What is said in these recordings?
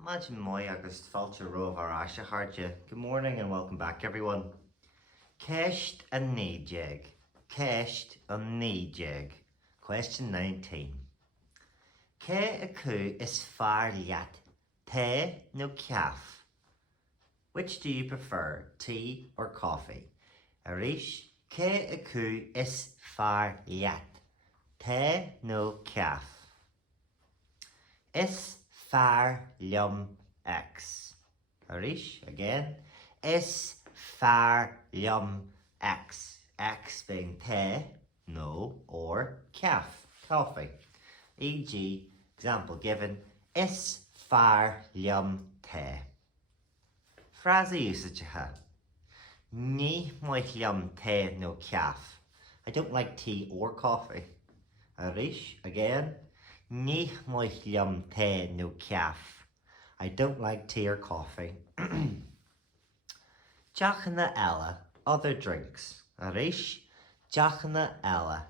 Imagine moi agus fáilte roh ar aise harde. Good morning and welcome back everyone. Ceist a nídéag. Ceist a nídéag. Question 19. Cé acu is fearr leat, té nó caife? Which do you prefer, tea or coffee? Arís, cé acu is fearr leat, té nó caife? Is fearr X. Arís, again. Is fearr X. X being té, no, or caife, coffee. E.g., example given, is fearr té. Phrase usage ha. Ní muid té no caife. I don't like tea or coffee. Arís, again. Ní muid té no caife. I don't like tea or coffee. Deachanna eile, other drinks. Arís, deachanna eile.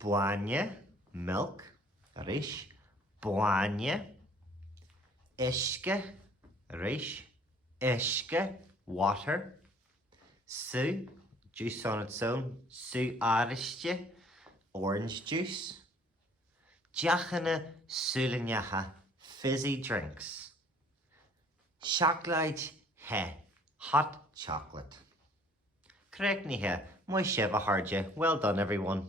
Fháinne, milk. Arís, fháinne. Uisce, arís, uisce, water. Sú, juice on its own. Sú áiriste, orange juice. Deachanna súlainneacha, fizzy drinks. Chocolate he, hot chocolate. Correct ni he, moi sibh a harde. Well done everyone.